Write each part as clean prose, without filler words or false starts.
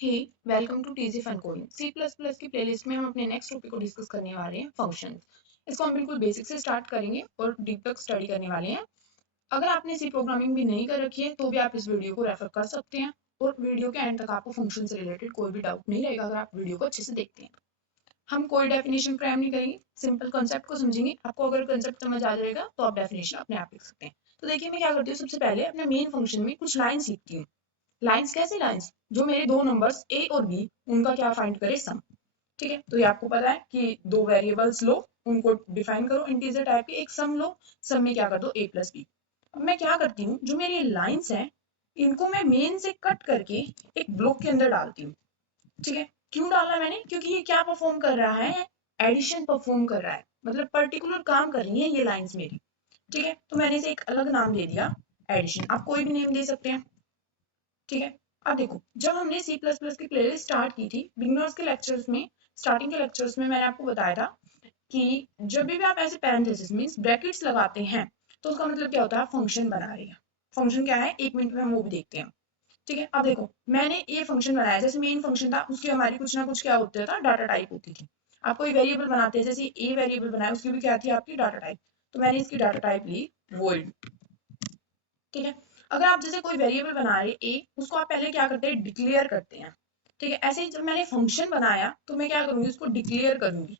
Hey welcome to TG fun coding. C plus plus की playlist में हम अपने नेक्स्ट टॉपिक को डिस्कस करने वाले हैं, फंक्शंस। इसको हम बिल्कुल बेसिक से स्टार्ट करेंगे और डीप तक स्टडी करने वाले हैं। अगर आपने सी प्रोग्रामिंग भी नहीं कर रखी है तो भी आप इस वीडियो को रेफर कर सकते हैं और वीडियो के एंड तक आपको फंक्शन से रिलेटेड कोई भी डाउट नहीं रहेगा अगर आप वीडियो को अच्छे से देखते हैं। हम कोई डेफिनेशन क्राइम नहीं करेंगे, सिंपल कॉन्सेप्ट को समझेंगे। आपको अगर कॉन्सेप्ट समझ आ जाएगा तो आप डेफिनेशन अपने आप लिख सकते हैं। तो देखिए मैं क्या करती हूँ, सबसे पहले अपने मेन फंक्शन में कुछ लाइन्स लिखती हूँ। लाइन्स कैसे लाइन्स, जो मेरे दो नंबर्स ए और बी उनका क्या फाइंड करे, सम। ठीक है, तो ये आपको पता है कि दो वेरिएबल्स लो, उनको डिफाइन करो इंटीजर टाइप के, एक सम लो, सम में क्या कर दो ए प्लस बी। अब मैं क्या करती हूँ, जो मेरी लाइन्स हैं इनको मैं मेन से कट करके एक ब्लॉक के अंदर डालती हूँ। ठीक है, क्यों डाला मैंने, क्योंकि ये क्या परफॉर्म कर रहा है, एडिशन परफॉर्म कर रहा है, मतलब पर्टिकुलर काम कर रही है ये लाइन्स मेरी। ठीक है, तो मैंने इसे एक अलग नाम दे दिया एडिशन। आप कोई भी नेम दे सकते हैं। ठीक है, अब देखो जब हमने सी प्लस प्लस की प्लेलिस्ट स्टार्ट की थी बिगिनर्स के लेक्चर्स में, स्टार्टिंग के लेक्चर्स में मैंने आपको बताया था कि जब भी आप ऐसे पैरेंथेसिस मींस ब्रैकेट्स लगाते हैं तो उसका मतलब क्या होता है, फंक्शन बना रहे हैं। फंक्शन क्या है, एक मिनट में हम वो भी देखते हैं। ठीक है, अब देखो मैंने ये फंक्शन बनाया, जैसे मेन फंक्शन था उसकी हमारी कुछ ना कुछ क्या होता था, डाटा टाइप होती थी। आप कोई वेरिएबल बनाते हैं, जैसे ए वेरिएबल बनाया उसकी भी क्या थी, आपकी डाटा टाइप। तो मैंने इसकी डाटा टाइप ली वोइड। ठीक है, अगर आप जैसे कोई वेरिएबल बना रहे ए, उसको आप पहले क्या करते हैं, डिक्लेयर करते हैं। ठीक है, ऐसे ही जब मैंने फंक्शन बनाया तो मैं क्या करूंगी, उसको डिक्लेयर करूंगी।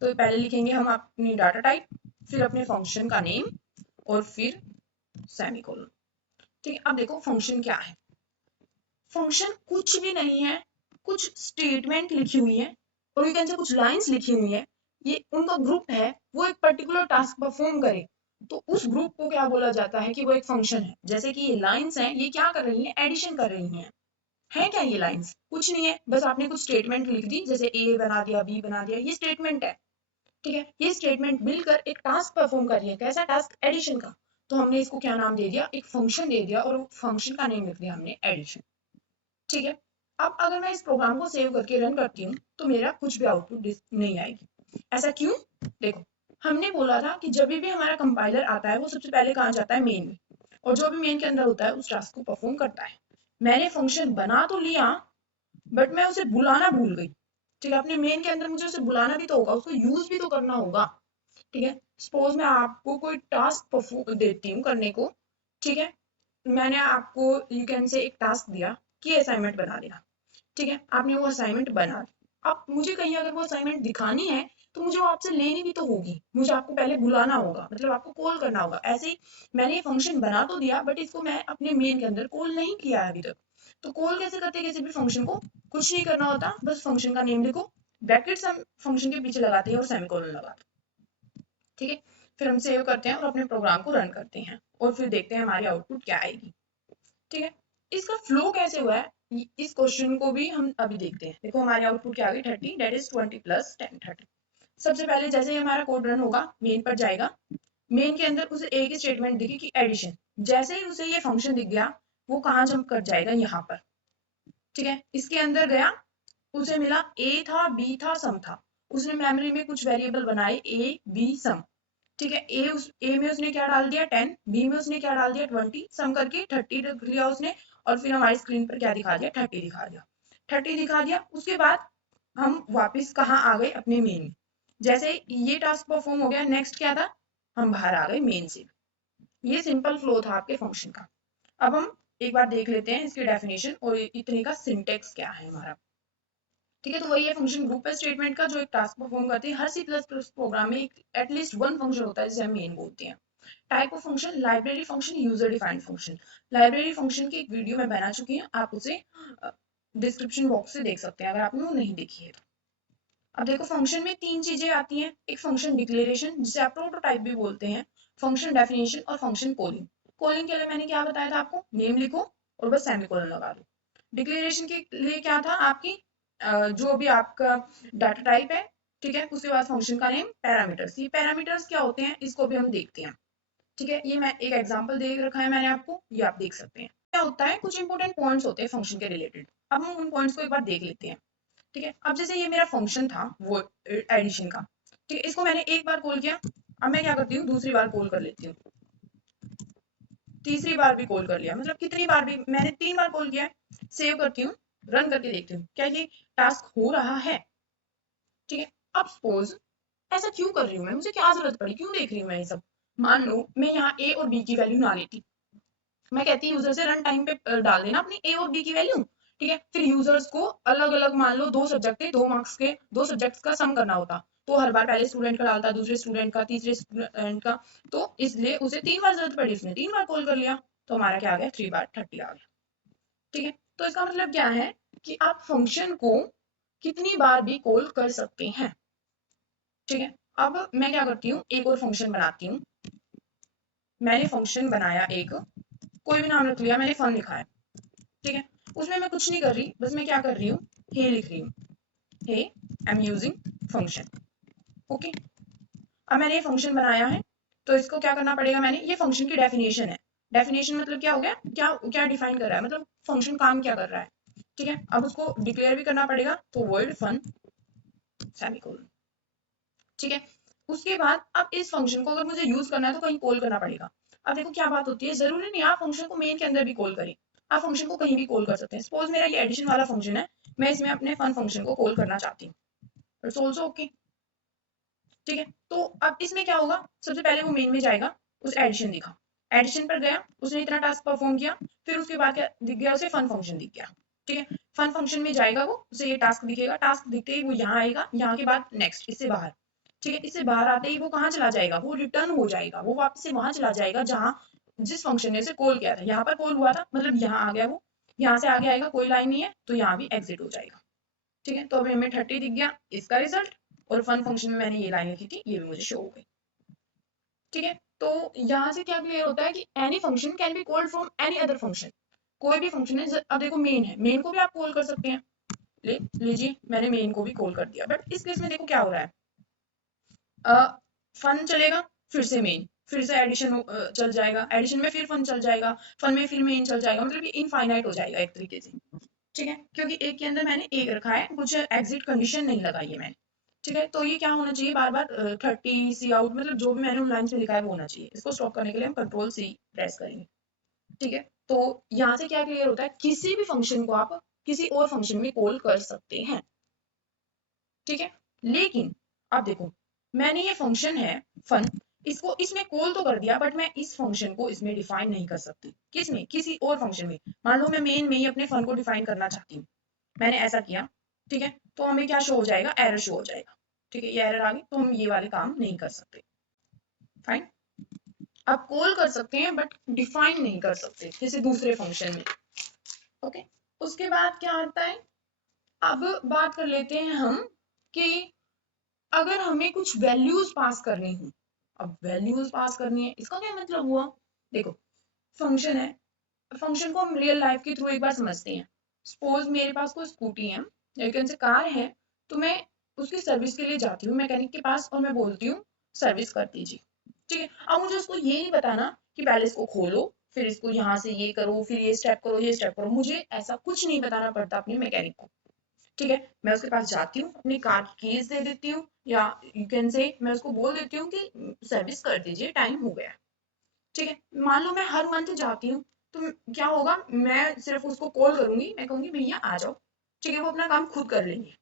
तो पहले लिखेंगे हम अपनी डाटा टाइप, फिर अपने फंक्शन का नेम और फिर सेमीकोलन। ठीक है, अब देखो फंक्शन क्या है। फंक्शन कुछ भी नहीं है, कुछ स्टेटमेंट लिखी हुई है और यू कैन से कुछ लाइंस लिखी हुई है, ये उनका ग्रुप है, वो एक पर्टिकुलर टास्क परफॉर्म करे तो उस ग्रुप को क्या बोला जाता है कि वो एक फंक्शन है। जैसे कि ये लाइंस हैं, ये क्या कर रही हैं, एडिशन कर रही हैं। है क्या ये लाइंस, कुछ नहीं है, बस आपने कुछ स्टेटमेंट लिख दी, जैसे ए बना दिया, बी बना दिया, ये स्टेटमेंट है। ठीक है, ये स्टेटमेंट मिलकर एक टास्क परफॉर्म कर रही है, कैसा टास्क, एडिशन का। तो हमने इसको क्या नाम दे दिया, एक फंक्शन दे दिया और फंक्शन का नेम लिख दिया हमने एडिशन। ठीक है, अब अगर मैं इस प्रोग्राम को सेव करके रन करती हूँ तो मेरा कुछ भी आउटपुट नहीं आएगी। ऐसा क्यों, देखो हमने बोला था कि जब भी हमारा कंपाइलर आता है वो सबसे पहले कहाँ जाता है, मेन में, और जो भी मेन के अंदर होता है उस टास्क को परफॉर्म करता है। मैंने फंक्शन बना तो लिया बट मैं उसे बुलाना भूल गई। ठीक है, अपने मेन के अंदर मुझे उसे बुलाना भी तो होगा, उसको यूज भी तो करना होगा। ठीक है, सपोज मैं आपको कोई टास्क परफॉर्म देती हूँ करने को। ठीक है, मैंने आपको यू कैन से एक टास्क दिया कि असाइनमेंट बना देना। ठीक है, आपने वो असाइनमेंट बना दी। अब मुझे कहीं अगर वो असाइनमेंट दिखानी है तो मुझे वो आपसे लेनी भी तो होगी, मुझे आपको पहले बुलाना होगा, मतलब आपको कॉल करना होगा। ऐसे ही मैंने ये फंक्शन बना तो दिया बट इसको मैं अपने मेन के अंदर कॉल नहीं किया है अभी तक। तो कॉल कैसे करते हैं किसी भी फंक्शन को, कुछ नहीं करना होता, बस फंक्शन का नेम लिखो, ब्रैकेट्स हम फंक्शन के पीछे लगाते हैं और सेमीकोलन लगाते हैं। ठीक है, फिर हम सेव करते हैं और अपने प्रोग्राम को रन करते हैं और फिर देखते हैं हमारी आउटपुट क्या आएगी। ठीक है, इसका फ्लो कैसे हुआ है, इस क्वेश्चन को भी हम अभी देखते हैं। देखो हमारी आउटपुट क्या आ गई, 30, दैट इज 20 प्लस 10, 30। सबसे पहले जैसे ही हमारा कोड रन होगा मेन पर जाएगा, मेन के अंदर उसे एक ही स्टेटमेंट दिखी कि एडिशन। जैसे ही उसे ये फंक्शन दिख गया वो कहाँ जंप कर जाएगा, यहाँ पर। ठीक है, इसके अंदर गया, उसे मिला ए था, बी था, सम था। उसने मेमोरी में कुछ वेरिएबल बनाए, ए बी सम। ठीक है, ए में उसने क्या डाल दिया, 10, बी में उसने क्या डाल दिया, 20, सम करके 30 रख लिया उसने। और फिर हमारी स्क्रीन पर क्या दिखा दिया, 30 दिखा दिया। 30 दिखा दिया, उसके बाद हम वापस कहाँ आ गए, अपने मेन में। जैसे ये टास्क परफॉर्म हो गया, नेक्स्ट क्या था, हम बाहर आ गए मेन से। ये सिंपल फ्लो था आपके फंक्शन का। अब हम एक बार देख लेते हैं इसकी डेफिनेशन और इतने का सिंटेक्स क्या है हमारा। ठीक है, तो वही है फंक्शन, ग्रुप है स्टेटमेंट का जो एक टास्क परफॉर्म करते हैं। हर सी प्लस प्लस प्रोग्राम में एक एटलीस्ट वन फंक्शन होता है जिसे हम मेन बोलते हैं। Type of function, library function, user defined function. Library function की एक वीडियो मैं बना चुकी हूँ, आप उसे डिस्क्रिप्शन बॉक्स से देख सकते हैं अगर आपने वो नहीं देखी है तो। अब देखो फंक्शन में तीन चीजें आती हैं, एक फंक्शन डिक्लेरेशन जिसे आप प्रोटोटाइप भी बोलते हैं, फंक्शन डेफिनेशन और फंक्शन कॉलिंग। कॉलिंग के लिए मैंने क्या बताया था आपको, नेम लिखो और बस सेमीकोलन लगा दो। डिक्लेरेशन के लिए क्या था, आपकी जो भी आपका डाटा टाइप है। ठीक है, उसके बाद फंक्शन का नेम, पैरामीटर्स। ये पैरामीटर्स क्या होते हैं इसको भी हम देखते हैं। ठीक है, ये मैं एक एग्जांपल दे रखा है मैंने आपको, ये आप देख सकते हैं। क्या होता है, कुछ इंपॉर्टेंट पॉइंट्स होते हैं फंक्शन के रिलेटेड, अब हम उन पॉइंट्स को एक बार देख लेते हैं। ठीक है, अब जैसे ये मेरा फंक्शन था वो एडिशन का। ठीक है, इसको मैंने एक बार कॉल किया, अब मैं क्या करती हूँ, दूसरी बार कॉल कर लेती हूँ, तीसरी बार भी कॉल कर लिया, मतलब कितनी बार भी मैंने 3 बार कॉल किया है। सेव करती हूँ रन करके देखती हूँ क्या ये टास्क हो रहा है। ठीक है, अब सपोज ऐसा क्यों कर रही हूँ मैं, मुझे क्या जरूरत पड़ी, क्यों देख रही हूँ मैं ये सब। मान लो मैं यहाँ ए और बी की वैल्यू ना लेती, मैं कहती यूजर से रन टाइम पे डाल देना अपनी ए और बी की वैल्यू। ठीक है, फिर यूजर्स को अलग अलग मान लो दो सब्जेक्ट थे, 2 मार्क्स के, 2 सब्जेक्ट्स का सम करना होता, तो हर बार पहले स्टूडेंट का डालता, दूसरे स्टूडेंट का, तीसरे स्टूडेंट का, तो इसलिए उसे 3 बार जरूरत पड़ी, उसने 3 बार कॉल कर लिया, तो हमारा क्या आ गया, 3 बार 30 आ गया। ठीक है, तो इसका मतलब क्या है कि आप फंक्शन को कितनी बार भी कॉल कर सकते हैं। ठीक है, अब मैं क्या करती हूँ, एक और फंक्शन बनाती हूँ। मैंने फंक्शन बनाया एक, कोई भी नाम रख लिया, मैंने फन लिखा है। ठीक है, उसमें मैं कुछ नहीं कर रही, बस मैं क्या कर रही हूँ, हे लिख रही हूँ, hey I am using function. Okay, अब मैंने ये फंक्शन बनाया है, तो इसको क्या करना पड़ेगा, मैंने ये फंक्शन की डेफिनेशन है। डेफिनेशन मतलब क्या हो गया, क्या क्या डिफाइन कर रहा है, मतलब फंक्शन काम क्या कर रहा है। ठीक है, अब उसको डिक्लेयर भी करना पड़ेगा, तो वर्ड फन सेमीकोलन। ठीक है, उसके बाद अब इस फंक्शन को अगर मुझे यूज करना है तो कहीं कॉल करना पड़ेगा। अब देखो क्या बात होती है, जरूरी नहीं आप फंक्शन को मेन के अंदर भी कॉल करें, आप फंक्शन को कहीं भी कॉल कर सकते हैं। सपोज मेरा ये एडिशन वाला फंक्शन है, मैं इसमें अपने फन फंक्शन को कॉल करना चाहती हूँ, इट्स ऑल्सो ओके। ठीक है, तो अब इसमें क्या होगा, सबसे पहले वो मेन में जाएगा, उस एडिशन दिखा, एडिशन पर गया, उसने इतना टास्क परफॉर्म किया, फिर उसके बाद क्या दिख गया, उसे फन फंक्शन दिख गया। ठीक है, फन फंक्शन में जाएगा वो, उसे ये टास्क दिखेगा, टास्क दिखते ही वो यहाँ आएगा, यहाँ के बाद नेक्स्ट, इससे बाहर। ठीक है, इससे बाहर आते ही वो कहाँ चला जाएगा, वो रिटर्न हो जाएगा, वो वापस से वहां चला जाएगा जहां जिस फंक्शन ने उसे कॉल किया था, यहाँ पर कॉल हुआ था, मतलब यहाँ आ गया वो, यहाँ से आगे आएगा, कोई लाइन नहीं है, तो यहाँ भी एग्जिट हो जाएगा। ठीक है, तो अभी हमें 30 दिख गया इसका रिजल्ट, और फन फंक्शन में मैंने ये लाइन लिखी थी, ये भी मुझे शो हो गई। ठीक है, तो यहाँ से क्या क्लियर होता है कि any function can be called from any other function. कोई भी फंक्शन है, अब देखो मेन है, मेन को भी आप कॉल कर सकते हैं, लीजिए मैंने मेन को भी कॉल कर दिया, बट इस केस में देखो क्या हो रहा है, फन चलेगा, फिर से मेन, फिर से एडिशन चल जाएगा, एडिशन में फिर फन चल जाएगा, फन में फिर मेन चल जाएगा, मतलब ये इनफाइनाइट हो जाएगा एक तरीके से। ठीक है, क्योंकि एक के अंदर मैंने एक रखा है, कुछ एग्जिट कंडीशन नहीं लगाई है मैंने। ठीक है, तो ये क्या होना चाहिए, बार बार 30 सी आउट, मतलब जो भी मैंने लाइन से लिखा है वो होना चाहिए। इसको स्टॉप करने के लिए हम कंट्रोल सी प्रेस करेंगे। ठीक है, तो यहाँ से क्या क्लियर होता है, किसी भी फंक्शन को आप किसी और फंक्शन में कॉल कर सकते हैं। ठीक है, लेकिन अब देखो, मैंने ये फंक्शन है फन, इसको इसमें कॉल तो कर दिया, बट मैं इस फंक्शन को इसमें डिफाइन नहीं कर सकती, किसमें, किसी और फंक्शन में। मान लो मैं मेन में ही अपने फन को डिफाइन करना चाहती हूँ, मैंने ऐसा किया। ठीक है, तो हमें क्या शो हो जाएगा, एरर शो हो जाएगा। ठीक है, ये एरर आ गई, तो हम ये वाले काम नहीं कर सकते। फाइन, आप कॉल कर सकते हैं बट डिफाइन नहीं कर सकते किसी दूसरे फंक्शन में। ओके, उसके बाद क्या आता है, अब बात कर लेते हैं हम कि अगर हमें कुछ वैल्यूज पास करनी हो। अब वैल्यूज पास करनी है, इसका क्या मतलब हुआ, देखो फंक्शन है, फंक्शन को हम रियल लाइफ के थ्रू एक बार समझते हैं। सपोज मेरे पास कोई स्कूटी है या कैन से कार है, तो मैं उसकी सर्विस के लिए जाती हूँ मैकेनिक के पास और मैं बोलती हूँ सर्विस कर दीजिए। ठीक है, अब मुझे उसको ये नहीं बताना कि पहले इसको खोलो, फिर इसको यहाँ से ये करो, फिर ये स्टेप करो, ये स्टेप करो, मुझे ऐसा कुछ नहीं बताना पड़ता अपने मैकेनिक को। ठीक है, मैं उसके पास जाती हूँ, अपनी कार की कीज दे देती हूँ, या यू कैन से मैं उसको बोल देती हूँ कि सर्विस कर दीजिए, टाइम हो गया। ठीक है, मान लो मैं हर मंथ जाती हूँ, तो क्या होगा, मैं सिर्फ उसको कॉल करूंगी, मैं कहूंगी भैया आ जाओ। ठीक है, वो अपना काम खुद कर लेंगे।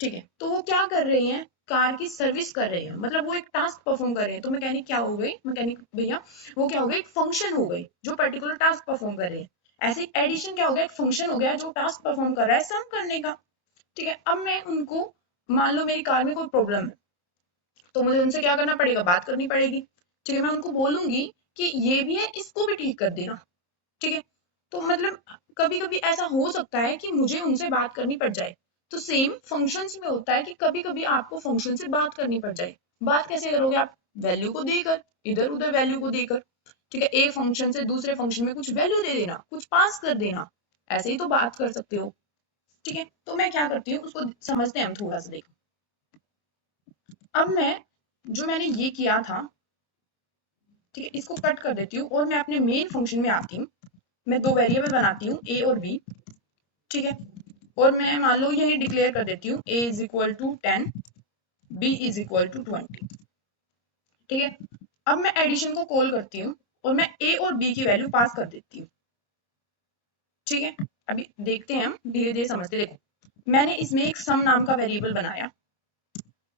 ठीक है, तो वो क्या कर रही हैं, कार की सर्विस कर रहे हैं, मतलब वो एक टास्क परफॉर्म कर रहे हैं। तो मैकेनिक क्या हो गई, मैकेनिक भैया वो क्या हो गया, एक फंक्शन हो गई जो पर्टिकुलर टास्क परफॉर्म कर रहे हैं। ऐसे एडिशन क्या हो गया, एक फंक्शन हो गया जो टास्क परफॉर्म कर रहा है सम करने का। ठीक है, अब मैं उनको, मान लो मेरी कार में कोई प्रॉब्लम है, तो मुझे उनसे क्या करना पड़ेगा, बात करनी पड़ेगी। ठीक है, मैं उनको बोलूंगी कि ये भी है, इसको भी ठीक कर देना। ठीक है, तो मतलब कभी कभी ऐसा हो सकता है कि मुझे उनसे बात करनी पड़ जाए। तो सेम फंक्शंस में होता है कि कभी कभी आपको फंक्शन से बात करनी पड़ जाए। बात कैसे करोगे आप, वैल्यू को देकर, इधर उधर वैल्यू को देकर। ठीक है, एक फंक्शन से दूसरे फंक्शन में कुछ वैल्यू दे देना, कुछ पास कर देना, ऐसे ही तो बात कर सकते हो। ठीक है, तो मैं क्या करती हूँ, उसको समझते हैं हम थोड़ा सा, देखो अब मैं, जो मैंने ये किया था, ठीक है, इसको कट कर देती हूँ और मैं अपने मेन फंक्शन में आती हूँ। मैं दो वेरिएबल बनाती हूँ, ए और बी। ठीक है, और मैं मान लो यही डिक्लेयर कर देती हूँ, a is equal to 10, b is equal to 20। ठीक है, अब मैं एडिशन को कॉल करती हूँ और मैं a और b की वैल्यू पास कर देती हूँ। ठीक है, अभी देखते हैं, हम धीरे धीरे समझते। देखो मैंने इसमें एक सम नाम का वेरिएबल बनाया,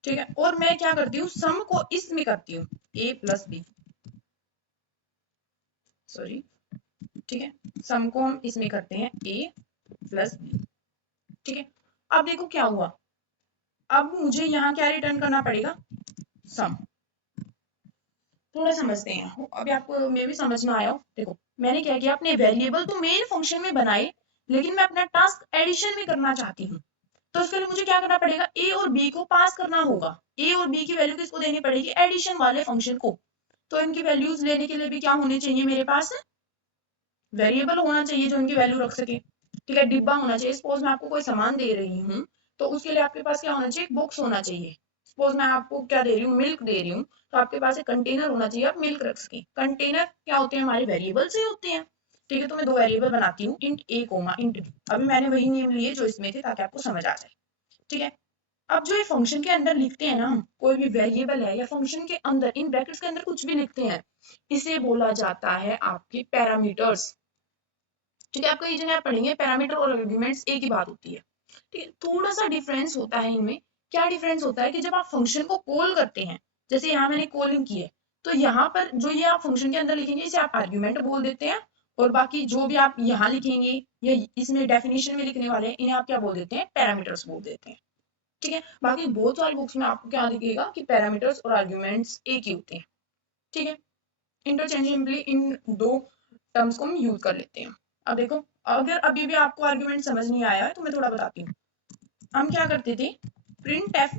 ठीक है, और मैं क्या करती हूँ, सम को इसमें करती हूँ a प्लस बी, सॉरी, ठीक है, सम को हम इसमें करते हैं a प्लस बी, ठीक है। अब देखो क्या हुआ, अब मुझे यहाँ क्या रिटर्न करना पड़ेगा, सम। थोड़ा समझते हैं, अभी आपको मे भी समझ में आया हो। देखो मैंने क्या किया, अपने वेरिएबल तो मेन फंक्शन में बनाए, लेकिन मैं अपना टास्क एडिशन में करना चाहती हूँ, तो उसके लिए मुझे क्या करना पड़ेगा, ए और बी को पास करना होगा। ए और बी की वैल्यू किसको देनी पड़ेगी, एडिशन वाले फंक्शन को। तो इनकी वैल्यूज लेने के लिए भी क्या होने चाहिए, मेरे पास वेरिएबल होना चाहिए जो इनकी वैल्यू रख सके, ठीक है, डिब्बा होना चाहिए। सपोज मैं आपको कोई सामान दे रही हूँ, तो उसके लिए आपके पास क्या होना चाहिए, बॉक्स होना चाहिए। सपोज मैं आपको क्या दे रही हूँ, मिल्क दे रही हूँ, तो आपके पास एक कंटेनर होना चाहिए, आप मिल्क रख सके। कंटेनर क्या होते हैं, हमारे वेरिएबल से होते हैं, ठीक है। तो मैं दो वेरिएबल बनाती हूँ, इंट ए कोमा इंट बी। अभी मैंने वही नेम लिए जो इसमें थे, ताकि आपको समझ आ जाए, ठीक है। अब जो ये फंक्शन के अंदर लिखते हैं ना, हम कोई भी वेरिएबल है या फंक्शन के अंदर इन ब्रैकेट्स के अंदर कुछ भी लिखते हैं, इसे बोला जाता है आपके पैरामीटर्स, ठीक है। आप कई जगह पढ़ेंगे पैरामीटर और आर्गुमेंट्स एक ही बात होती है, ठीक है। थोड़ा सा डिफरेंस होता है इनमें। क्या डिफरेंस होता है कि जब आप फंक्शन को कॉल करते हैं, जैसे यहाँ मैंने कॉलिंग की है, तो यहाँ पर जो ये आप फंक्शन के अंदर लिखेंगे, इसे आप आर्गुमेंट बोल देते हैं, और बाकी जो भी आप यहाँ लिखेंगे या इसमें डेफिनेशन में लिखने वाले हैं, इन्हें आप क्या बोल देते हैं, पैरामीटर्स बोल देते हैं, ठीक है। बाकी बहुत सारी बुक्स में आपको क्या दिखेगा कि पैरामीटर्स और आर्गुमेंट्स एक ही होते हैं, ठीक है। इंटरचेंजेबली इन दो टर्म्स को हम यूज कर लेते हैं। अब देखो, अगर अभी भी आपको आर्गुमेंट समझ नहीं आया है तो मैं थोड़ा बताती हूँ। हम क्या करते थे, प्रिंट एफ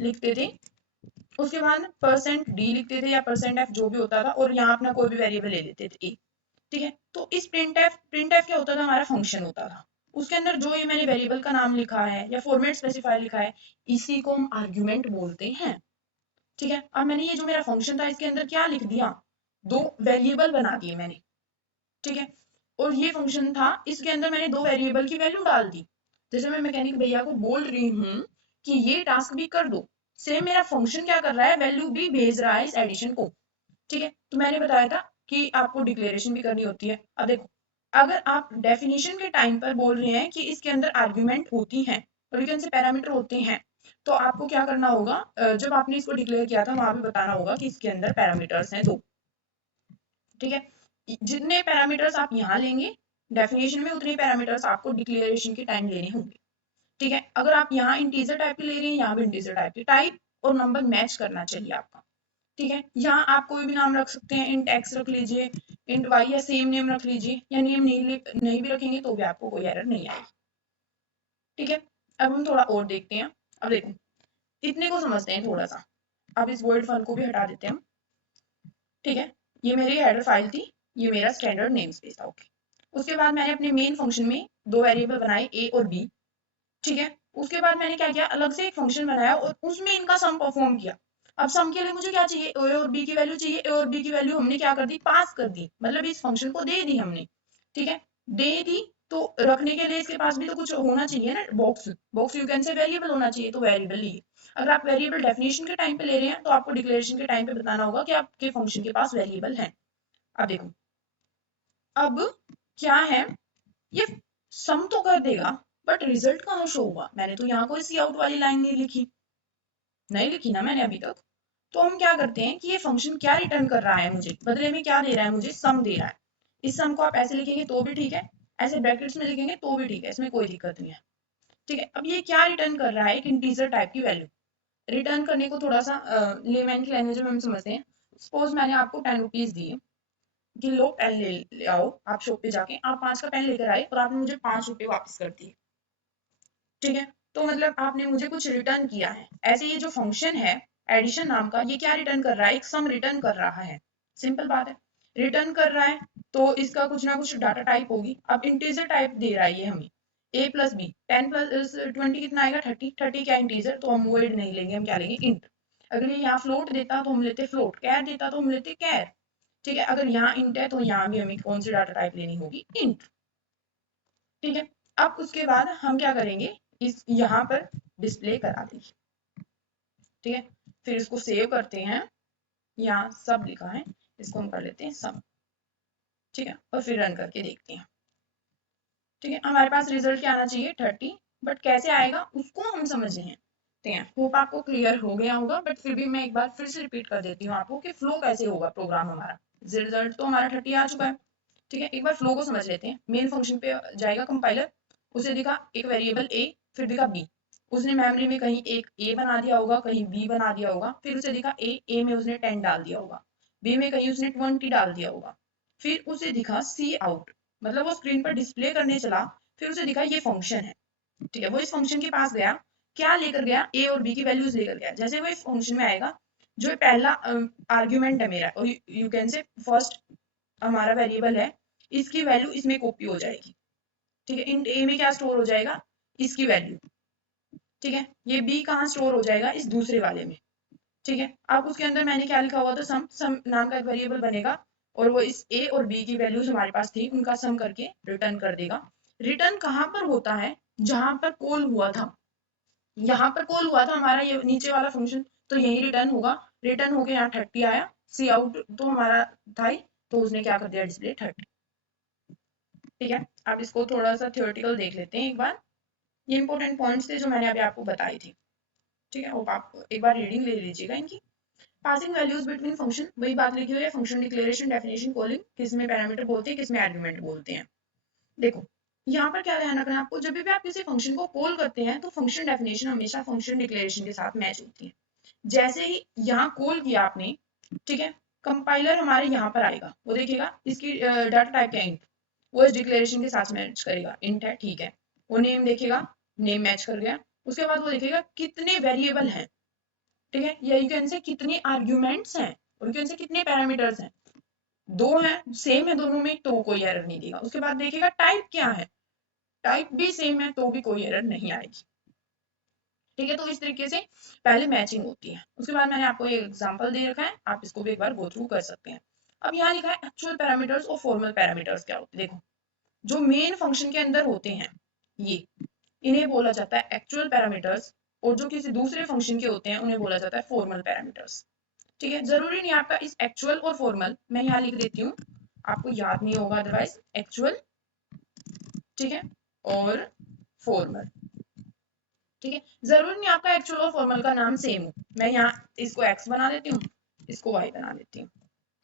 लिखते थे, उसके बाद परसेंट डी लिखते थे या परसेंट एफ जो भी होता था, और यहाँ अपना कोई भी वेरिएबल ले लेते थे ए, ठीक है। तो इस प्रिंट एफ क्या होता था, हमारा फंक्शन होता था। उसके अंदर जो ये मैंने वेरिएबल का नाम लिखा है या फॉर्मेट स्पेसिफाई लिखा है, इसी को हम आर्ग्यूमेंट बोलते हैं, ठीक है। अब मैंने ये जो मेरा फंक्शन था, इसके अंदर क्या लिख दिया, दो वेरिएबल बना दिए मैंने, ठीक है। और ये फंक्शन था, इसके अंदर मैंने दो वेरिएबल की वैल्यू डाल दी। जैसे मैं मैकेनिक भैया को बोल रही हूँ कि ये टास्क भी कर दो, सेम मेरा फंक्शन क्या कर रहा है, वैल्यू भी भेज रहा है इस एडिशन को, ठीक है। तो मैंने बताया था कि आपको डिक्लेरेशन भी करनी होती है। अब देखो, अगर आप डेफिनेशन के टाइम पर बोल रहे हैं कि इसके अंदर आर्ग्यूमेंट होती हैं और ये से पैरामीटर होते हैं, तो आपको क्या करना होगा, जब आपने इसको डिक्लेयर किया था वहां भी बताना होगा कि इसके अंदर पैरामीटर्स हैं दो, ठीक है। जितने पैरामीटर्स आप यहाँ लेंगे डेफिनेशन में, उतने पैरामीटर्स आपको डिक्लेरेशन के टाइम लेने होंगे, ठीक है। अगर आप यहाँ इंटीजर टाइप के ले रहे हैं, यहाँ भी इंटीजर टाइप के, टाइप और नंबर मैच करना चाहिए आपका, ठीक है। यहाँ आप कोई भी नाम रख सकते हैं, इंट एक्स रख लीजिए, इंट वाई, या सेम नेम रख लीजिए, या नेम नहीं भी रखेंगे तो भी आपको कोई एरर नहीं आएगी, ठीक है। अब हम थोड़ा और देखते हैं। अब देखो, इतने को समझते हैं थोड़ा सा। अब इस वर्ड फल को भी हटा देते हैं हम, ठीक है। ये मेरी हेडर फाइल थी, ये मेरा स्टैंडर्ड नेम स्पेस था, ओके। उसके बाद मैंने अपने मेन फंक्शन में दो वेरिएबल बनाए ए और बी, ठीक है। उसके बाद मैंने क्या किया, अलग से एक फंक्शन बनाया और उसमें इनका सम परफॉर्म किया। अब सम के लिए मुझे क्या चाहिए, ए और बी की वैल्यू चाहिए। ए और बी की वैल्यू हमने क्या कर दी, पास कर दी, मतलब इस फंक्शन को दे दी हमने, ठीक है। दे दी, तो रखने के लिए इसके पास भी तो कुछ होना चाहिए ना, बॉक्स, बॉक्स यू कैन से वेरिएबल होना चाहिए, तो वेरिएबल लिए। अगर आप वेरिएबल डेफिनेशन के टाइम पे ले रहे हैं, तो आपको डिक्लेरेशन के टाइम पे बताना होगा कि आपके फंक्शन के पास वेरिएबल है। अब देखो, अब क्या है, ये सम तो कर देगा, बट रिजल्ट कहाँ शो होगा, मैंने तो यहाँ कोई सी आउट वाली लाइन नहीं लिखी ना मैंने अभी तक। तो हम क्या करते हैं कि ये फंक्शन क्या रिटर्न कर रहा है, मुझे बदले में क्या दे रहा है, मुझे सम दे रहा है। इस सम को आप ऐसे लिखेंगे तो भी ठीक है, ऐसे ब्रैकेट्स में लिखेंगे तो भी ठीक है, इसमें कोई दिक्कत नहीं है, ठीक है। अब ये क्या रिटर्न कर रहा है, एक इंटीजर टाइप की वैल्यू। रिटर्न करने को थोड़ा सा लेमैन की लैंग्वेज में हम समझते हैं। सपोज मैंने आपको 10 रुपीज दिए कि लो पेन ले आओ, आप शॉप पे जाके आप 5 का पेन लेकर आए और आपने मुझे 5 रुपए वापस कर दिए, ठीक है। तो मतलब आपने मुझे कुछ रिटर्न किया है। ऐसे ये जो फंक्शन है एडिशन नाम का, ये क्या रिटर्न कर रहा है, एक सम रिटर्न कर रहा है, सिंपल बात है। रिटर्न कर रहा है तो इसका कुछ ना कुछ डाटा टाइप होगी। अब इंटीजर टाइप दे रहा है ये हमें, a प्लस बी, 10 प्लस 20 कितना आएगा, 30। 30 क्या इंटीजर, तो हम वोइड नहीं लेंगे, हम क्या लेंगे, इंट। अगर ये यहाँ फ्लोट देता तो हम लेते फ्लोट, कैर देता तो हम लेते कैर, ठीक है। अगर यहाँ इंट है तो यहाँ भी हमें कौन सी डाटा टाइप लेनी होगी, इंट, ठीक है। अब उसके बाद हम क्या करेंगे, इस यहाँ पर डिस्प्ले करा देंगे, ठीक है। फिर इसको सेव करते हैं, यहाँ सब लिखा है, इसको हम कर लेते हैं सम, ठीक है, और फिर रन करके देखते हैं। ठीक है, हमारे पास रिजल्ट क्या आना चाहिए 30, बट कैसे आएगा उसको हम समझ रहे हैं। ठीक है, होप आपको क्लियर हो गया होगा, बट फिर भी मैं एक बार फिर से रिपीट कर देती हूँ आपको कि फ्लो कैसे होगा प्रोग्राम हमारा। रिजल्ट तो हमारा 30 आ चुका है। ठीक है, एक बार फ्लो को समझ लेते हैं। मेन फंक्शन पे जाएगा कंपाइलर, उसे दिखा एक वेरिएबल ए, फिर दिखा बी। उसने मेमोरी में कहीं एक ए बना दिया होगा, कहीं बी बना दिया होगा, फिर उसे दिखा ए में उसने 10 डाल दिया होगा, बी में कहीं उसने 20 डाल दिया होगा, फिर उसे दिखा सी आउट, मतलब वो स्क्रीन पर डिस्प्ले करने चला, फिर उसे दिखा ये फंक्शन है। ठीक है, वो इस फंक्शन के पास गया, क्या लेकर गया, ए और बी की वैल्यूज लेकर गया। जैसे वो इस फंक्शन में आएगा, जो पहला आर्ग्यूमेंट है मेरा, और यू कैन से फर्स्ट हमारा वेरिएबल है, इसकी वैल्यू इसमें कॉपी हो जाएगी। ठीक है, इन ए में क्या स्टोर हो जाएगा, इसकी वैल्यू। ठीक है, ये बी कहाँ स्टोर हो जाएगा, इस दूसरे वाले में। ठीक है, अब उसके अंदर मैंने क्या लिखा हुआ था, सम नाम का एक वेरिएबल बनेगा, और वो इस ए और बी की वैल्यूज हमारे पास थी उनका सम करके रिटर्न कर देगा। रिटर्न कहाँ पर होता है, जहां पर कॉल हुआ था। यहाँ पर कॉल हुआ था हमारा ये नीचे वाला फंक्शन, तो यही रिटर्न होगा। रिटर्न होके यहाँ 30 आया, सी आउट तो हमारा था ही, तो उसने क्या कर दिया, डिस्प्ले 30। ठीक है, अब इसको थोड़ा सा थियोरेटिकल देख लेते हैं एक बार। ये इंपॉर्टेंट पॉइंट्स थे जो मैंने अभी आपको बताई थी। ठीक है, होप आप एक बार रीडिंग ले लीजिएगा इनकी। पासिंग वैल्यूज बिटवीन फंक्शन, वही बात लिखी हुई है, फंक्शन डिक्लेरेशन, डेफिनेशन, कॉलिंग, किसमें पैरामीटर बोलते हैं, किसमें आर्गुमेंट बोलते हैं। देखो यहाँ पर क्या ध्यान रखना है आपको, जब भी आप किसी फंक्शन को कॉल करते हैं तो फंक्शन डेफिनेशन हमेशा फंक्शन डिक्लेरेशन के साथ मैच होती है। जैसे ही यहाँ कॉल किया आपने, ठीक है, कंपाइलर हमारे यहाँ पर आएगा, वो देखेगा इसकी डाटा टाइप क्या इंट, वो इस डिक्लेरेशन के साथ मैच करेगा, इंट है ठीक है। वो नेम देखेगा, नेम मैच कर गया। उसके बाद वो देखेगा कितने वेरिएबल हैं, ठीक है, या यू कैन से कितने आर्ग्यूमेंट्स हैं, और यू कैन से कितने पैरामीटर्स हैं। दो हैं, सेम है दोनों में, तो कोई एरर नहीं देगा। उसके बाद देखेगा टाइप क्या है, टाइप भी सेम है तो भी कोई एरर नहीं आएगी। ठीक है, तो इस तरीके से पहले मैचिंग होती है। उसके बाद मैंने आपको एक एग्जांपल दे रखा है, आप इसको भी एक बार गो थ्रू कर सकते हैं। अब यहाँ लिखा है एक्चुअल पैरामीटर्स और फॉर्मल पैरामीटर्स क्या होते हैं। देखो जो मेन फंक्शन के अंदर होते हैं, ये इन्हें बोला जाता है एक्चुअल पैरामीटर्स, और जो किसी दूसरे फंक्शन के होते हैं उन्हें बोला जाता है फॉर्मल पैरामीटर्स। ठीक है, जरूरी नहीं आपका इस एक्चुअल और फॉर्मल, मैं यहाँ लिख देती हूँ, आपको याद नहीं होगा अदरवाइज। एक्चुअल, ठीक है, और फॉर्मल। ठीक है, जरूरी नहीं आपका एक्चुअल और फॉर्मल का नाम सेम हो। मैं यहाँ इसको एक्स बना देती हूँ, इसको वाई बना देती हूँ।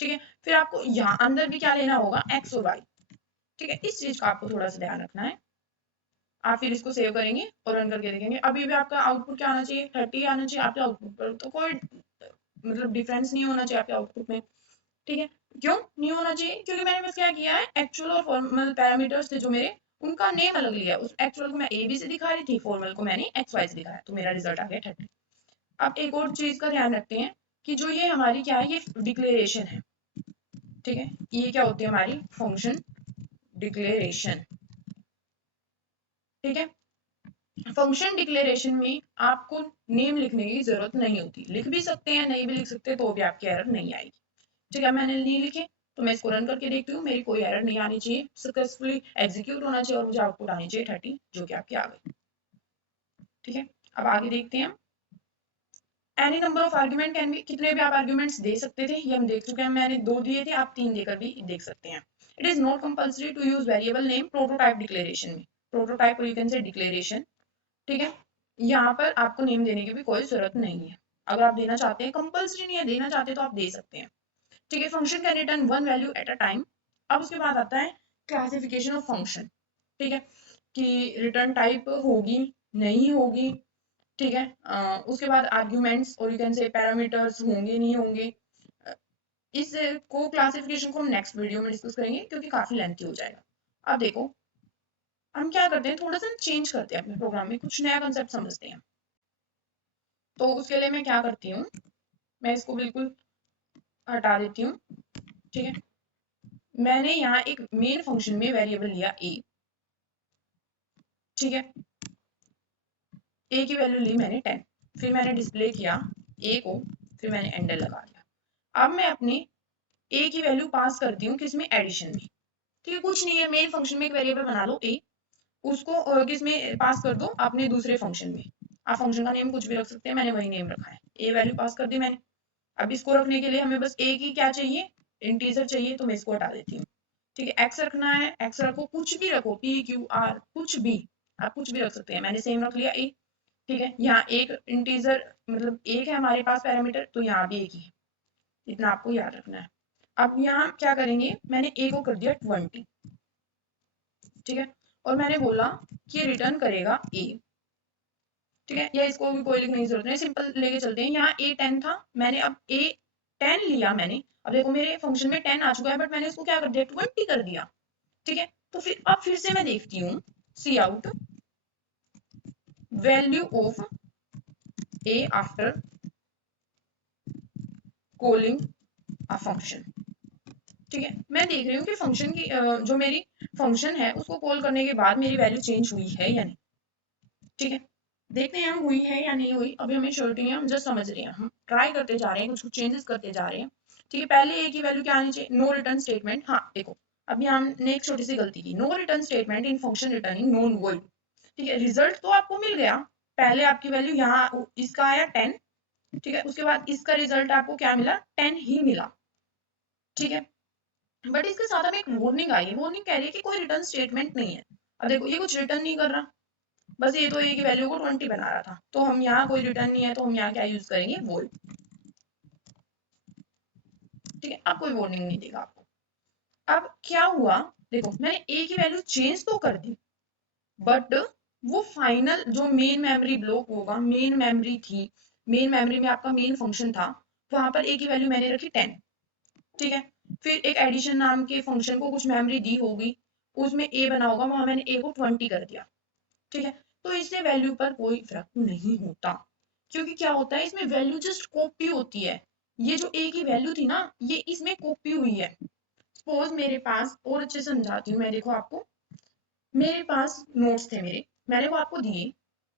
ठीक है, फिर आपको यहाँ अंदर भी क्या लेना होगा, एक्स और वाई। ठीक है, इस चीज का आपको थोड़ा सा ध्यान रखना है। आप फिर इसको सेव करेंगे और रन करके देखेंगे, अभी भी आपका आउटपुट क्या आना चाहिए, 30 आना चाहिए आपके आउटपुट पर, तो कोई मतलब डिफरेंस नहीं होना चाहिए आपके आउटपुट में। ठीक है, क्यों नहीं होना चाहिए, क्योंकि मैंने बस क्या किया है, एक्चुअल और फॉर्मल पैरामीटर्स थे जो मेरे, उनका नेम अलग लिया। उस एक्चुअल को मैं ए बी से दिखा रही थी, फॉर्मल को मैंने एक्स वाई से दिखाया, तो मेरा रिजल्ट आ गया 30। अब एक और चीज का ध्यान रखते हैं कि जो ये हमारी क्या है, ये डिक्लेरेशन है। ठीक है, ये क्या होती है हमारी फंक्शन डिक्लेरेशन। ठीक है, फंक्शन डिक्लेरेशन में आपको नेम लिखने की जरूरत नहीं होती, लिख भी सकते हैं, नहीं भी लिख सकते तो भी आपकी एरर नहीं आएगी। ठीक है, मैंने नहीं लिखे तो मैं इसको रन करके देखती हूँ, मेरी कोई एरर नहीं आनी चाहिए, सक्सेसफुली एग्जीक्यूट होना चाहिए और मुझे आउटपुट आनी चाहिए 30, जो कि आपकी आ गई। ठीक है, अब आगे देखते हैं। Any number of argument can be, कितने भी आप आर्ग्यूमेंट्स दे सकते थे, ये हम देख चुके हैं, मैंने 2 दिए थे, आप 3 देकर भी देख सकते हैं। It is not compulsory to use variable name prototype declaration में, प्रोटोटाइप और यू कैन से डिक्लेरेशन। ठीक है, यहाँ पर आपको नेम देने की भी कोई जरूरत नहीं है, अगर आप देना चाहते हैं, कंपल्सरी नहीं है, देना चाहते हैं तो आप दे सकते हैं। ठीक है, function can return one value at a time. अब उसके बाद आता है क्लासिफिकेशन ऑफ फंक्शन। ठीक है, कि रिटर्न टाइप होगी, नहीं होगी। ठीक है, उसके बाद आर्ग्यूमेंट्स और यू कैन से पैरामीटर्स होंगे, नहीं होंगे। अ, इस को क्लासिफिकेशन को हम नेक्स्ट वीडियो में डिस्कस करेंगे, क्योंकि काफी लेंथी हो जाएगा। अब देखो हम क्या करते हैं, थोड़ा सा चेंज करते हैं अपने प्रोग्राम में, कुछ नया कंसेप्ट समझते हैं। तो उसके लिए मैं क्या करती हूँ, मैं इसको बिल्कुल हटा देती हूँ। ठीक है, मैंने यहाँ एक मेन फंक्शन में वेरिएबल लिया ए। ठीक है, ए की वैल्यू ली मैंने 10, फिर मैंने डिस्प्ले किया ए को, फिर मैंने एंडर लगा दिया। अब मैं अपने ए की वैल्यू पास करती हूँ किसमें, एडिशन में। ठीक है, कुछ नहीं है, मेन फंक्शन में एक वेरिएबल बना लो ए, उसको किसमें पास कर दो, अपने दूसरे फंक्शन में। आप फंक्शन का नेम कुछ भी रख सकते हैं, मैंने वही नेम रखा है, ए वैल्यू पास कर दी मैंने। अब इसको रखने के लिए हमें बस ए की क्या चाहिए, इंटीजर चाहिए, तो मैं इसको हटा देती हूँ। ठीक है, एक्स रखना है, एक्स रखो, कुछ भी रखो, पी क्यू आर, कुछ भी, आप कुछ भी रख सकते हैं। मैंने सेम रख लिया ए। ठीक है, यहाँ एक इंटीजर मतलब एक है हमारे पास पैरामीटर, तो यहाँ भी एक ही है, इतना आपको याद रखना है। अब यहाँ क्या करेंगे, मैंने ए को कर दिया 20। ठीक है, और मैंने बोला कि रिटर्न करेगा ए। ठीक है, या इसको भी कोई लिखने की जरूरत नहीं, सिंपल लेके चलते हैं। यहाँ ए 10 था, मैंने अब ए 10 लिया मैंने। अब देखो मेरे फंक्शन में 10 आ चुका है, बट मैंने इसको क्या कर दिया, 20 कर दिया। ठीक है, तो फिर अब फिर से मैं देखती हूँ, cout value of a after calling a function. ठीक है, मैं देख रही हूँ कि फंक्शन की जो मेरी फंक्शन है उसको कॉल करने के बाद मेरी वैल्यू चेंज हुई है या नहीं। ठीक है, देखते हैं हुई है या नहीं हुई। अभी हमें श्योरिटी है, हम जस्ट समझ रहे हैं, हम ट्राई करते जा रहे हैं, कुछ कुछ चेंजेस करते जा रहे हैं। ठीक है, पहले ए की वैल्यू क्या आनी चाहिए, नो रिटर्न स्टेटमेंट। हाँ देखो, अभी हमने एक छोटी सी गलती की, no return statement in function returning non void. ठीक है, रिजल्ट तो आपको मिल गया, पहले आपकी वैल्यू यहाँ इसका आया 10। ठीक है, उसके बाद इसका रिजल्ट आपको क्या मिला, 10 ही मिला। ठीक है, बट इसके साथ हमें एक वार्निंग आई, वार्निंग कह रही है कि कोई रिटर्न स्टेटमेंट नहीं है। अब देखो ये कुछ रिटर्न नहीं कर रहा, बस ये तो ए की वैल्यू को 20 बना रहा था, तो हम यहाँ कोई रिटर्न नहीं है, तो हम यहाँ क्या यूज करेंगे, वोइड। ठीक है, अब कोई वार्निंग नहीं देगा आपको। अब क्या हुआ, देखो मैंने ए की वैल्यू चेंज तो कर दी, बट वो फाइनल जो मेन मेमोरी ब्लॉक होगा, मेन मेमोरी थी, मेन मेमोरी में आपका मेन फंक्शन था, वहां पर ए की वैल्यू मैंने रखी 10। ठीक है, फिर एक एडिशन नाम के फंक्शन को कुछ मेमोरी दी होगी, उसमें ए बना होगा, वहां मैंने ए को 20 कर दिया। ठीक है, तो इससे वैल्यू पर कोई फर्क नहीं होता, क्योंकि क्या होता है इसमें वैल्यू जस्ट कॉपी होती है। ये जो ए की वैल्यू थी ना, ये इसमें कॉपी हुई है। सपोज मेरे पास, और अच्छे से समझाती हूँ मैं, देखो आपको, मेरे पास नोट्स थे मेरे, मैंने वो आपको दिए।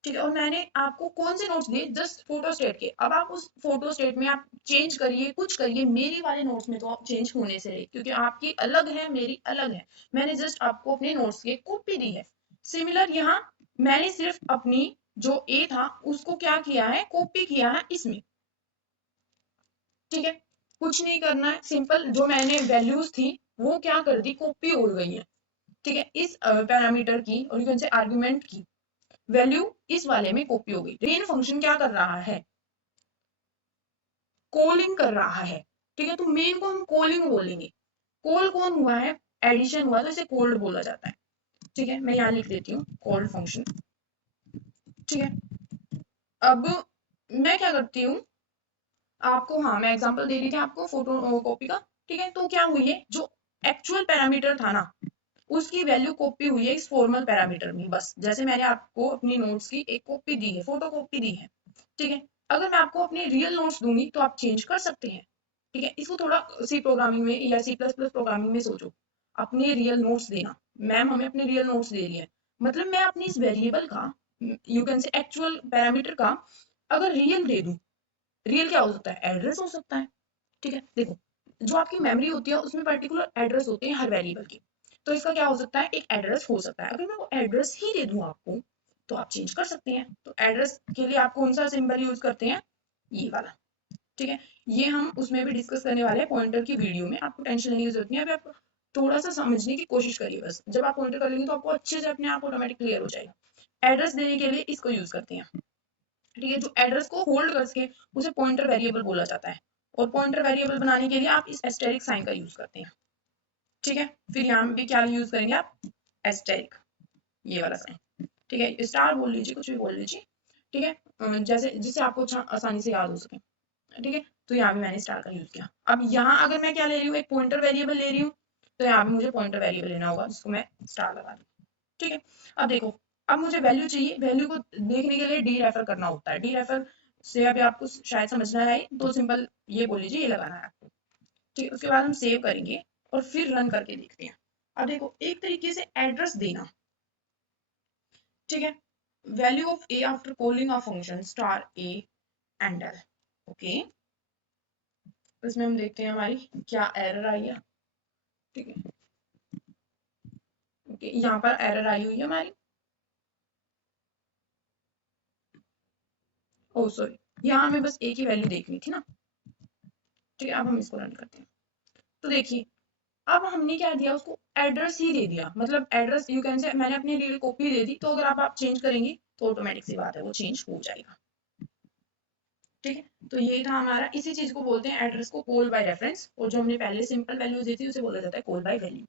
ठीक है, और मैंने आपको कौन से नोट्स दिए, जस्ट फोटो स्टेट के। अब आप उस फोटो स्टेट में आप चेंज करिए, कुछ करिए, मेरी वाले नोट्स में तो आप चेंज होने से रहे, क्योंकि आपकी अलग है, मेरी अलग है। मैंने जस्ट आपको अपने नोट्स की कॉपी दी है। सिमिलर यहाँ मैंने सिर्फ अपनी जो ए था उसको क्या किया है, कॉपी किया है इसमें। ठीक है, कुछ नहीं करना है, सिंपल जो मैंने वैल्यूज थी वो क्या कर दी, कॉपी हो गई है। ठीक है, इस पैरामीटर की और यू कैन से आर्गुमेंट की वैल्यू इस वाले में कॉपी हो गई। मेन फंक्शन क्या कर रहा है, कॉलिंग कर रहा है। ठीक है, तो मेन को हम कॉलिंग बोलेंगे। कॉल कौन हुआ है, एडिशन हुआ, तो इसे कोल्ड बोला जाता है। ठीक है, मैं यहाँ लिख देती हूँ कॉल्ड फंक्शन। ठीक है, अब मैं क्या करती हूँ आपको, हाँ मैं एग्जांपल दे रही थी आपको फोटो कॉपी का। ठीक है, तो क्या हुई है, जो एक्चुअल पैरामीटर था ना उसकी वैल्यू कॉपी हुई है इस फॉर्मल पैरामीटर में, बस जैसे मैंने आपको अपनी नोट्स की एक कॉपी दी है, फोटो कॉपी दी है। ठीक है, अगर मैं आपको अपने रियल नोट्स दूंगी तो आप चेंज कर सकते हैं। ठीक है, इसको थोड़ा सी प्रोग्रामिंग में या सी प्लस प्लस प्रोग्रामिंग में सोचो, अपने रियल नोट्स देना, मैम हमें अपने रियल नोट्स दे रही है, मतलब मैं अपनी इस वेरिएबल का, यू कैन से एक्चुअल पैरामीटर का अगर रियल दे दूं, रियल क्या हो सकता है, एड्रेस हो सकता है। ठीक है, देखो जो आपकी मेमोरी होती है उसमें पर्टिकुलर एड्रेस होते हैं हर वेरिएबल के, तो इसका क्या हो सकता है, एक एड्रेस हो सकता है। अगर मैं वो एड्रेस ही दे दूं आपको तो आप चेंज कर सकते हैं। तो एड्रेस के लिए आप कौन सा सिंबल यूज करते हैं, ये वाला। ठीक है, ये हम उसमें भी डिस्कस करने वाले हैं पॉइंटर की वीडियो में, आपको टेंशन लेने की जरूरत नहीं है। अभी आप थोड़ा सा समझने की कोशिश करिए, बस जब आप पॉइंटर कर लेंगे तो आपको अच्छे से अपने आप ऑटोमेटिक क्लियर हो जाएगा। एड्रेस देने के लिए इसको यूज करते हैं। ठीक है, जो एड्रेस को होल्ड कर सके उसे पॉइंटर वेरिएबल बोला जाता है, और पॉइंटर वेरिएबल बनाने के लिए आप इस एस्टेरिक साइन का यूज करते हैं। ठीक है, फिर यहाँ भी क्या यूज करेंगे आप, एस्टेरिक, ये वाला साइन। ठीक है, स्टार बोल लीजिए, कुछ भी बोल लीजिए। ठीक है, जैसे जिससे आपको अच्छा आसानी से याद हो सके। ठीक है, तो यहाँ भी मैंने स्टार का यूज किया। अब यहाँ अगर मैं क्या ले रही हूँ, एक पॉइंटर वेरिएबल ले रही हूँ, तो यहाँ भी मुझे पॉइंटर वेरिएबल लेना होगा जिसको मैं स्टार लगा दूँ। ठीक है, अब देखो, अब मुझे वैल्यू चाहिए, वैल्यू को देखने के लिए डी रेफर करना होता है। डी रेफर से अभी आपको शायद समझना है, तो सिंपल ये बोल लीजिए, ये लगाना है आपको। ठीक है, उसके बाद हम सेव करेंगे और फिर रन करके देखते हैं। अब देखो, एक तरीके से एड्रेस देना। ठीक है, value of a after calling a function star A and L. Okay, इसमें हम देखते हैं हमारी क्या एरर आई है। ठीक है, ओके, यहाँ पर एरर आई हुई है हमारी, ओ सॉरी, यहाँ हमें बस ए की वैल्यू देखनी थी ना। ठीक है, अब हम इसको रन करते हैं, तो देखिए अब हमने क्या दिया, उसको एड्रेस ही दे दिया, मतलब एड्रेस यू कैन से मैंने अपनी रियल कॉपी दे दी, तो अगर आप चेंज करेंगी तो ऑटोमेटिक सी बात है वो चेंज हो जाएगा। ठीक है, तो ये था हमारा, इसी चीज को बोलते हैं एड्रेस को कॉल बाय रेफरेंस, और जो हमने पहले सिंपल वैल्यूज दी थी उसे बोला जाता है कॉल बाय वैल्यू।